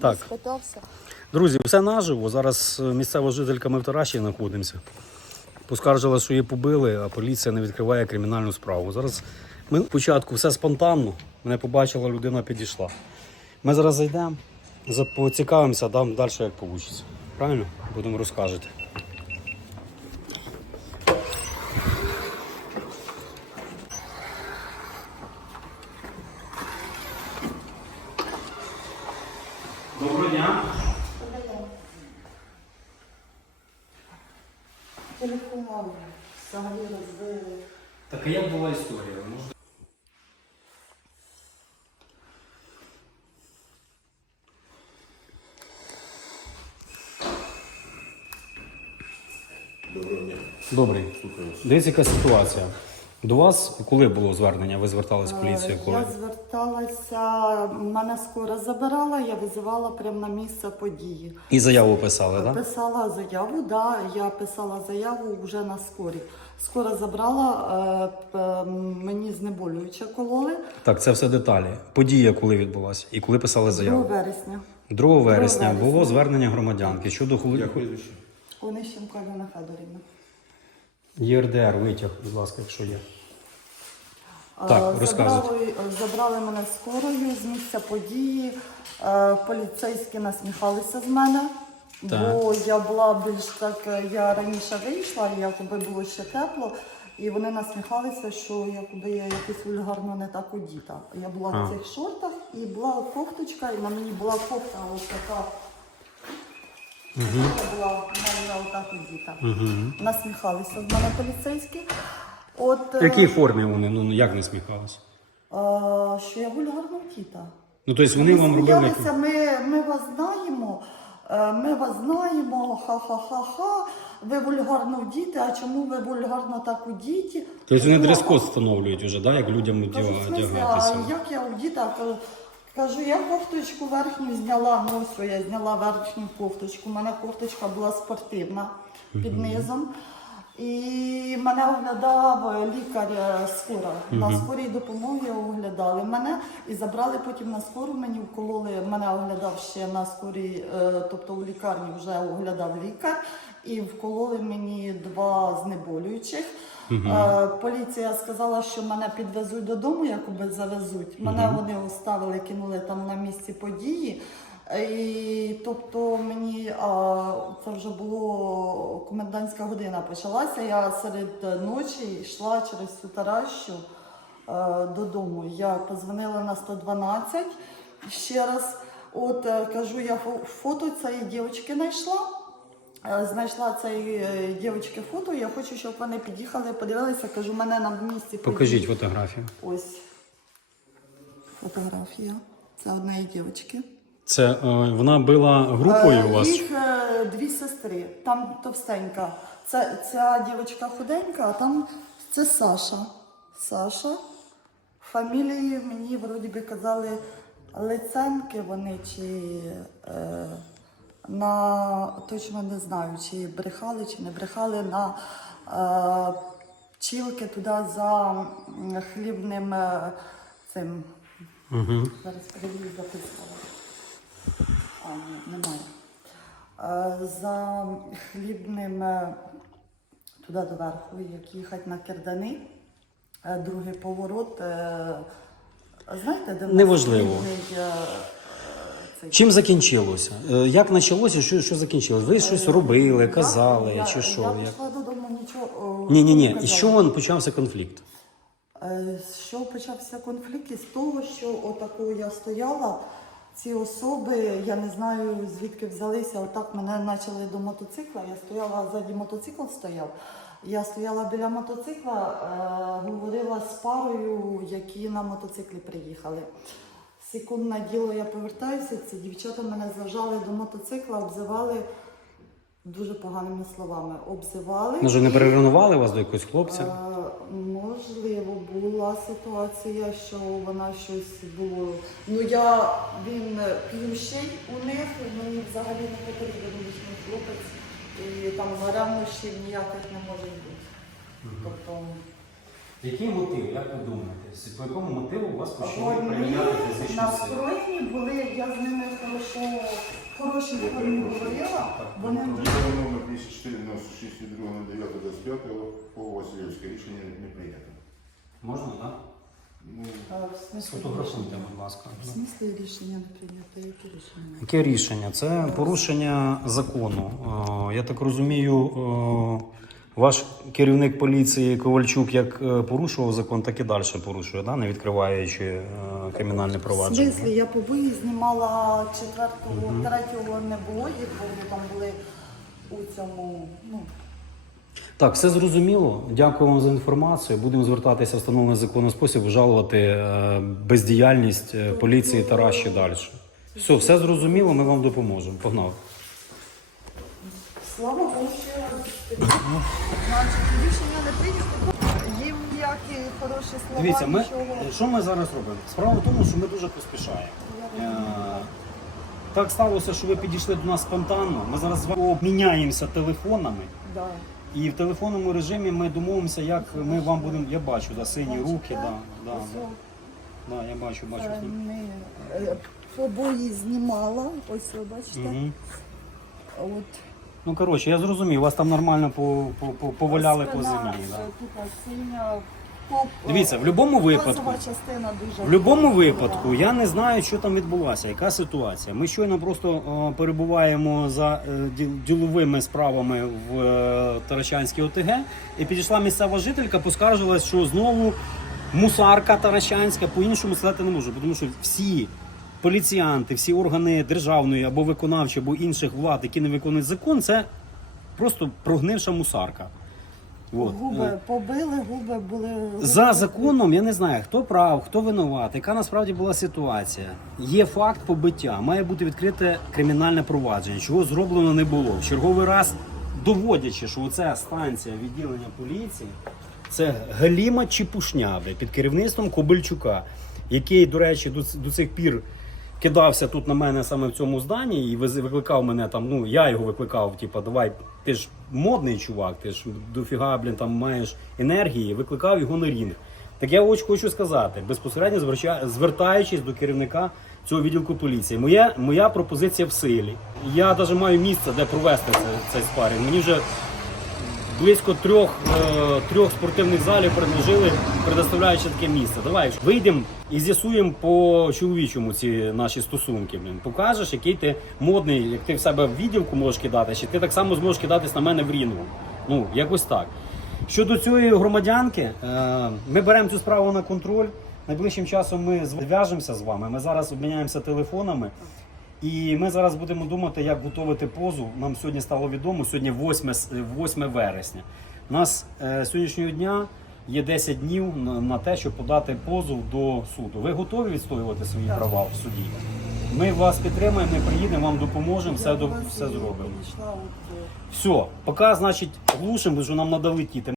Так. Друзі, все наживо. Зараз е, місцева жителька ми в Тараші знаходимося. Поскаржила, що її побили, а поліція не відкриває кримінальну справу. Зараз ми спочатку все спонтанно. Мене побачила, людина підійшла. Ми зараз зайдемо, поцікавимося, дам далі, як вийде. Правильно? Будемо розкажете. Телефонували, взагалі розбили. Так а як була історія? Може... Доброго дня. Добрий. Слухаю. Дивіться, яка ситуація. До вас коли було звернення? Ви звертались в поліцію? Коли? Е, Я зверталася, мене скоро забирала, я визивала прямо на місце події. І заяву писали, так? Да? Писала заяву, да, я писала заяву вже на скорі. Скоро забрала, е, мені знеболююче кололи Так, це все деталі. Подія, коли відбулася, і коли писали 2 заяву. вересня. 2 вересня вересня. було звернення громадянки щодо? Онищенко Альона Федорівна. ЄРДР, витяг, будь ласка, якщо є. Так, розказуйте. забрали, мене скорою з місця події. Е, Поліцейські насміхалися з мене, Так. бо я була більш так, е, я раніше вийшла, і якоби було ще тепло. І вони насміхалися, що якоби я якось вульгарно не так одіта. Я була А. в цих шортах і була кофточка, і на мені була кофта ось така. Я була в мене отак одіта. Насміхалися з мене поліцейські. От, В е, якій формі вони? Ну як не сміхалися? що я вульгарна втіта. Ну, тобто вони вам робили. сміялися, ми, ми вас знаємо, е, ми вас знаємо, ха-ха-ха-ха, ви вульгарно вдіти, а чому ви вульгарно так удіті? Тобто вони Ну, дрес-код встановлюють вже, да? як людям Кажу, в одяга- смислі, одягатися. а як я вдіта? Кажу, Кажу, я кофточку верхню зняла, ну ось я зняла верхню кофточку. У мене кофточка була спортивна під низом. І мене оглядав лікар скора. На скорій допомогі оглядали мене і забрали потім на скору. Мені вкололи, мене оглядав ще на скорій, е, тобто у лікарні вже оглядав лікар, і вкололи мені два знеболюючих. Е, Поліція сказала, що мене підвезуть додому, якоби завезуть. Мене вони оставили, кинули там на місці події. Е, І тобто мені а, це вже було комендантська година почалася. Я серед ночі йшла через всю таращу е, додому. Я позвонила на 112 ще раз. От е, кажу, я фото цієї дівчинки знайшла. Е, Знайшла цієї е, дівчинки фото. Я хочу, щоб вони під'їхали, подивилися. Кажу, мене на місці. Покажіть фотографію. Ось фотографія. Це однієї дівчинки. Це е, вона була групою у Е, вас? Їх е, дві сестри. Там товстенька. Це ця дівчинка худенька, а там це Саша. Саша. Фамілії мені вроді би казали Лиценки вони чи е, на точно не знаю, чи брехали, чи не брехали на е, пчілки туди за м, хлібним е, цим. Угу. Зараз перевірю записала. А, ні, немає. Е, За хлібним е, туди доверху, як їхати на Кердани, е, другий поворот. Знаєте, де Неважливо. хлібний, цей Чим закінчилося? Як почалося? Що, що закінчилось? Ви щось робили, казали, я, чи що? Я пішла додому, нічого. Ні, ні, ні. І чого він почався конфлікт? Що почався конфлікт із того, що отако я стояла, ці особи, я не знаю звідки взялися, отак мене почали до мотоцикла. Я стояла ззаді мотоцикл стояв. Я стояла біля мотоцикла, е, говорила з парою, які на мотоциклі приїхали. Секундне діло, я повертаюся, ці дівчата мене зажали до мотоцикла, обзивали дуже поганими словами. Обзивали. Може, не переревнували вас до якогось хлопця? Е, Можливо, була ситуація, що вона щось було. Ну я він п'ющий у них, мені взагалі не потрібен лишній хлопець, і там ревнощів ніяких не може бути. Тобто Який мотив, як ви думаєте? По якому мотиву вас почали Вони приміняти фізичну силу? насправді були, я з ними хорошо, хороші формі говорила. Вони номер 2496 від 2.9.25 по Васильівське рішення не прийнято. Можна, так? Ну, смислі будь ласка. В смислі рішення не прийнято? Яке рішення? Яке рішення? Це порушення закону. Е, Я так розумію, е, ваш керівник поліції Ковальчук як е, порушував закон, так і далі порушує, да? не відкриваючи е, кримінальне В провадження. смислі, я побої знімала четвертого, третього не було, їх бо вони там були у цьому, ну, Так, все зрозуміло. Дякую вам за інформацію. Будемо звертатися в встановлений законний спосіб, жалувати е, бездіяльність е, поліції та раще далі. Все, все зрозуміло, ми вам допоможемо. Погнали. слава Богу, що я розповіла. Значить, рішення не прийнято. Їм ніякі хороші слова, Дивіться, ми, нічого. що ми зараз робимо? Справа в тому, що ми дуже поспішаємо. Е. Так сталося, що ви підійшли до нас спонтанно. Ми зараз з вами обміняємося телефонами. Да. І в телефонному режимі ми домовимося, як ми вам будемо. Я бачу, да, сині руки, да, да, да, да, я бачу, бачу. е, не, е, Побої знімала, ось ви бачите. Угу. От. Ну коротше, я зрозумів, вас там нормально по, по, по, поваляли по Спина, землі. Да. е, Тут синя, поп, Дивіться, в будь-якому випадку. тазова частина дуже В будь-якому випадку я не знаю, що там відбулося, яка ситуація. Ми щойно просто е, перебуваємо за е, діл- діловими справами в е, Таращанській ОТГ, і підійшла місцева жителька, поскаржилась, що знову мусарка Таращанська, по-іншому сказати не можу, тому що всі поліціянти, всі органи державної або виконавчої, або інших влад, які не виконують закон, це просто прогнивша мусарка. От. Е, Губи побили, губи були. за законом я не знаю, хто прав, хто винуват, яка насправді була ситуація. Є факт побиття, має бути відкрите кримінальне провадження, чого зроблено не було. В черговий раз доводячи, що оця станція відділення поліції це галіма чепушня під керівництвом Кобильчука, який, до речі, до, до цих пір кидався тут на мене саме в цьому зданні і викликав мене там. Ну я його викликав, типу, давай, ти ж модний чувак, ти ж дофіга, блін, там маєш енергії, викликав його на рінг. Так я ось хочу сказати, безпосередньо звертаючись до керівника цього відділку поліції. Моя, моя пропозиція в силі. Я навіть маю місце, де провести цей, цей спарінг. Мені вже близько трьох, е, трьох спортивних залів предложили, предоставляючи таке місце. Давай вийдемо і з'ясуємо по чоловічому ці наші стосунки. Блін. Покажеш, який ти модний, як ти в себе в відділку можеш кидати, чи ти так само зможеш кидатись на мене в рінгу. Ну, якось так. Щодо цієї громадянки, е, ми беремо цю справу на контроль. Найближчим часом ми зв'яжемося з вами. Ми зараз обміняємося телефонами. І ми зараз будемо думати, як готувати позов. Нам сьогодні стало відомо, сьогодні 8, 8 вересня. У нас е, сьогоднішнього дня є 10 днів на, на те, щоб подати позов до суду. Ви готові відстоювати свої Так. права в суді? Ми вас підтримаємо, ми приїдемо, вам допоможемо, все, до, все зробимо. е, Все, поки, значить, глушимо, бо що нам треба летіти.